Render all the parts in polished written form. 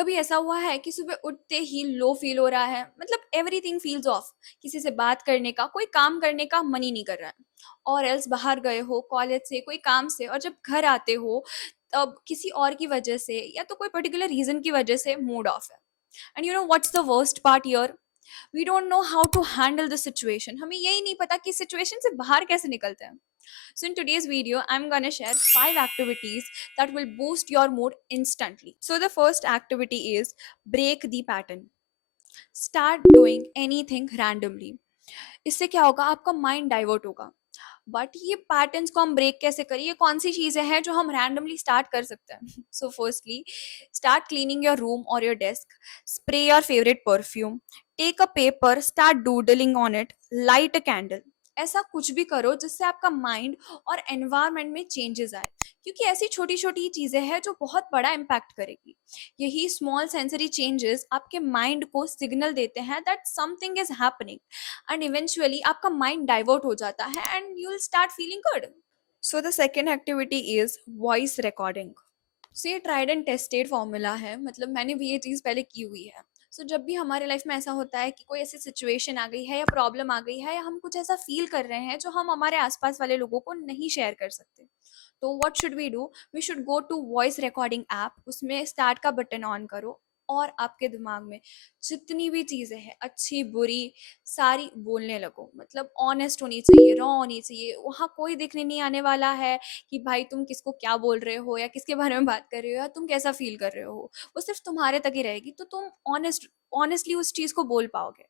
कभी ऐसा हुआ है कि सुबह उठते ही लो फील हो रहा है, मतलब एवरीथिंग फील्स ऑफ, किसी से बात करने का, कोई काम करने का मन ही नहीं कर रहा है। और एल्स बाहर गए हो कॉलेज से, कोई काम से, और जब घर आते हो तब किसी और की वजह से या तो कोई पर्टिकुलर रीजन की वजह से मूड ऑफ है। And you know what's the worst part here? We don't know how to handle the situation. हमें यही नहीं पता कि सिचुएशन से बाहर कैसे निकलते हैं। So in today's video, I'm gonna share 5 activities that will boost your mood instantly. So the first activity is break the pattern. Start doing anything randomly. इससे क्या होगा, आपका माइंड डाइवर्ट होगा। बट ये पैटर्न्स को हम ब्रेक कैसे करें, ये कौन सी चीजें हैं जो हम रैंडमली स्टार्ट कर सकते हैं? So firstly, start cleaning your room और your desk. Spray your favourite perfume, take a paper, start doodling on it, light a candle. ऐसा कुछ भी करो जिससे आपका माइंड और एनवायरनमेंट में चेंजेस आए, क्योंकि ऐसी छोटी छोटी चीजें हैं जो बहुत बड़ा इम्पैक्ट करेगी। यही स्मॉल सेंसरी चेंजेस आपके माइंड को सिग्नल देते हैं that something is happening, and eventually आपका माइंड डाइवर्ट हो जाता है and you will start feeling good. So the second activity is voice recording. So ये ट्राइड एंड टेस्टेड फॉर्मूला है, मतलब मैंने भी ये चीज़ पहले की हुई है। सो जब भी हमारे लाइफ में ऐसा होता है कि कोई ऐसी सिचुएशन आ गई है या प्रॉब्लम आ गई है या हम कुछ ऐसा फील कर रहे हैं जो हम हमारे आसपास वाले लोगों को नहीं शेयर कर सकते, तो what should we do? We should go to voice recording app, उसमें स्टार्ट का बटन ऑन करो और आपके दिमाग में जितनी भी चीज़ें हैं, अच्छी बुरी, सारी बोलने लगो। मतलब ऑनेस्ट होनी चाहिए, रॉ होनी चाहिए। वहाँ कोई देखने नहीं आने वाला है कि भाई तुम किसको क्या बोल रहे हो या किसके बारे में बात कर रहे हो या तुम कैसा फील कर रहे हो। वो सिर्फ तुम्हारे तक ही रहेगी, तो तुम ऑनेस्टली उस चीज़ को बोल पाओगे।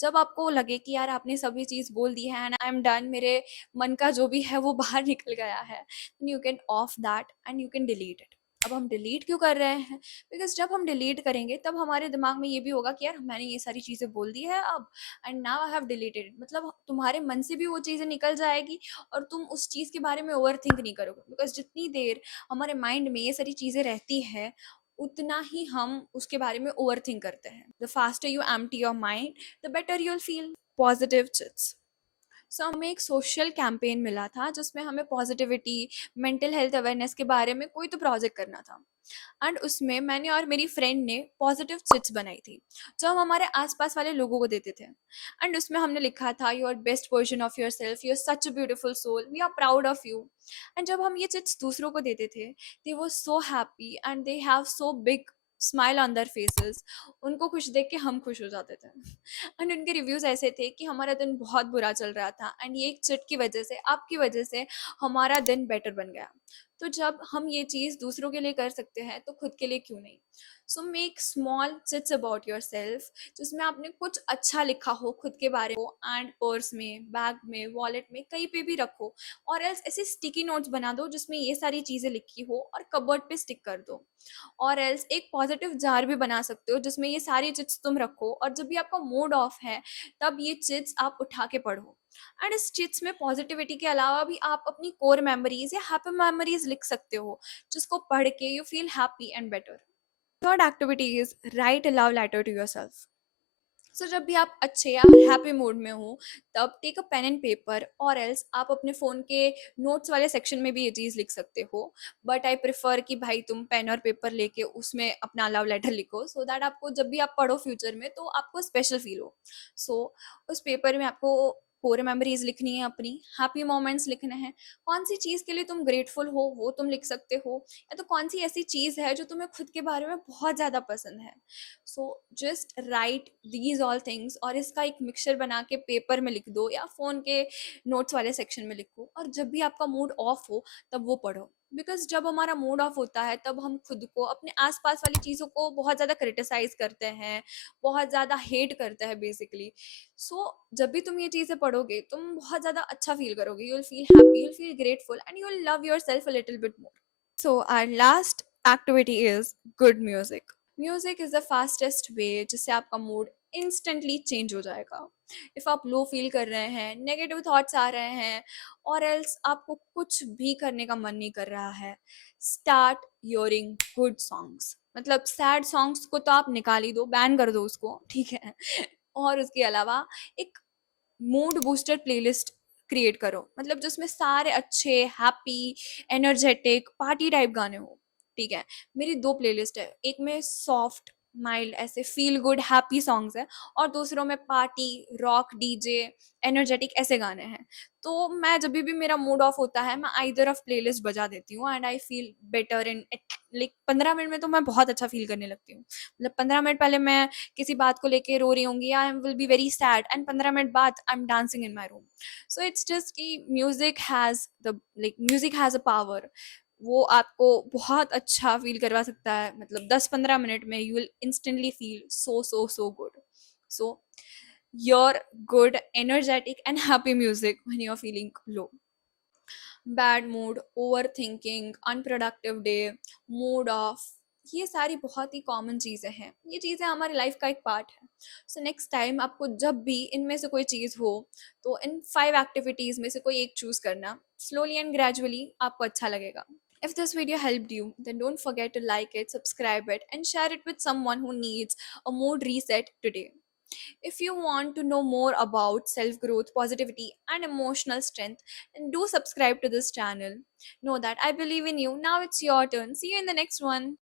जब आपको लगे कि यार आपने सभी चीज़ बोल दी है एंड आई एम डन, मेरे मन का जो भी है वो बाहर निकल गया है, you can of that and you can delete it. अब हम डिलीट क्यों कर रहे हैं? बिकॉज जब हम डिलीट करेंगे तब हमारे दिमाग में ये भी होगा कि यार मैंने ये सारी चीज़ें बोल दी है अब, and now I have deleted it. मतलब तुम्हारे मन से भी वो चीज़ें निकल जाएगी और तुम उस चीज़ के बारे में ओवर थिंक नहीं करोगे। बिकॉज जितनी देर हमारे माइंड में ये सारी चीज़ें रहती है, उतना ही हम उसके बारे में ओवर थिंक करते हैं। The faster you empty your mind, the better you'll feel. Positive chits. So हमें एक सोशल कैंपेन मिला था जिसमें हमें पॉजिटिविटी, मेंटल हेल्थ अवेयरनेस के बारे में कोई तो प्रोजेक्ट करना था। एंड उसमें मैंने और मेरी फ्रेंड ने पॉजिटिव चिट्स बनाई थी जो हम हमारे आसपास वाले लोगों को देते थे। एंड उसमें हमने लिखा था, you are best version of yourself, you are such a beautiful soul, we are proud of you. And जब हम ये चिट्स दूसरों को देते थे, they were so happy and they have so big smile on their faces. उनको खुश देख के हम खुश हो जाते थे। एंड उनके रिव्यूज़ ऐसे थे कि हमारा दिन बहुत बुरा चल रहा था एंड ये एक चिट की वजह से, आपकी वजह से हमारा दिन बेटर बन गया। तो जब हम ये चीज़ दूसरों के लिए कर सकते हैं तो खुद के लिए क्यों नहीं? So make small chits about your self, जिसमें आपने कुछ अच्छा लिखा हो खुद के बारे में, एंड पर्स में, बैग में, वॉलेट में, कहीं पे भी रखो। और एल्स ऐसे स्टिकी नोट्स बना दो जिसमें ये सारी चीज़ें लिखी हो और कबर्ड पे स्टिक कर दो। और एल्स एक पॉजिटिव जार भी बना सकते हो जिसमें ये सारी चिट्स तुम रखो, और जब भी आपका मूड ऑफ है तब ये चिट्स आप उठा के पढ़ो। एंड इस चिट्स में पॉजिटिविटी के अलावा भी आप अपनी कोर मेमोरीज या हैप्पी मेमोरीज लिख सकते हो, जिसको पढ़ के you feel happy and better. Third activity is write a love letter to yourself. So जब भी आप अच्छे या हैप्पी मूड में हो तब take a pen and paper, और एल्स आप अपने फ़ोन के नोट्स वाले सेक्शन में भी ये चीज़ लिख सकते हो। बट आई प्रेफर कि भाई तुम पेन और पेपर लेके उसमें अपना लव लेटर लिखो, सो दैट आपको जब भी आप पढ़ो फ्यूचर में तो आपको स्पेशल फील हो। उस पेपर में आपको कोर मेमोरीज लिखनी है, अपनी हैप्पी मोमेंट्स लिखने हैं, कौन सी चीज़ के लिए तुम ग्रेटफुल हो वो तुम लिख सकते हो, या तो कौन सी ऐसी चीज़ है जो तुम्हें खुद के बारे में बहुत ज़्यादा पसंद है। So just right these all things और इसका एक मिक्सचर बना के पेपर में लिख दो या फ़ोन के नोट्स वाले सेक्शन में लिखो, और जब भी आपका मूड ऑफ हो तब वो पढ़ो। बिकॉज जब हमारा मूड ऑफ होता है तब हम खुद को, अपने आसपास वाली चीज़ों को बहुत ज़्यादा क्रिटिसाइज करते हैं, बहुत ज़्यादा हेट करते हैं बेसिकली। जब भी तुम ये चीज़ें पढ़ोगे तुम बहुत ज़्यादा अच्छा फील करोगे, you will feel happy, you will feel grateful and you will love yourself a little bit more. So our last activity is good music. Music is the fastest way जिससे आपका mood instantly change हो जाएगा। If आप low feel कर रहे हैं, negative thoughts आ रहे हैं, और एल्स आपको कुछ भी करने का मन नहीं कर रहा है, स्टार्ट योरिंग गुड सॉन्ग्स। मतलब सैड सॉन्ग्स को तो आप निकाल ही दो, बैन कर दो उसको, ठीक है। और उसके अलावा एक मूड बूस्टर प्लेलिस्ट क्रिएट करो, मतलब जिसमें सारे अच्छे, हैप्पी, एनर्जेटिक, पार्टी टाइप गाने हो। ठीक है, मेरी 2 प्लेलिस्ट है, एक में सॉफ्ट, माइल्ड ऐसे फ़ील गुड हैप्पी सॉन्ग्स हैं और दूसरों में पार्टी, रॉक, डीजे, एनर्जेटिक ऐसे गाने हैं। तो मैं जभी भी मेरा मूड ऑफ होता है, मैं आइदर ऑफ प्लेलिस्ट बजा देती हूँ and I feel better in it. Like 15 minute में तो मैं बहुत अच्छा फ़ील करने लगती हूँ। मतलब 15 मिनट पहले मैं किसी बात को लेके रो रही होंगी, I will be very sad and 15 minute बाद I am dancing in my room. So it's just कि म्यूज़िक हैज़ अ पावर। वो आपको बहुत अच्छा फ़ील करवा सकता है, मतलब 10-15 मिनट में you will instantly feel so good. So your good, energetic and happy music when you are feeling low. Bad mood, overthinking, unproductive day, mood off, ये सारी बहुत ही कॉमन चीज़ें हैं। ये चीज़ें हमारी लाइफ का एक पार्ट है। सो नेक्स्ट टाइम आपको जब भी इनमें से कोई चीज़ हो, तो इन 5 एक्टिविटीज़ में से कोई एक चूज़ करना। स्लोली एंड ग्रेजुअली आपको अच्छा लगेगा। If this video helped you, then don't forget to like it, subscribe it, and share it with someone who needs a mood reset today. If you want to know more about self growth, positivity, and emotional strength, then do subscribe to this channel. Know that I believe in you. Now it's your turn. See you in the next one.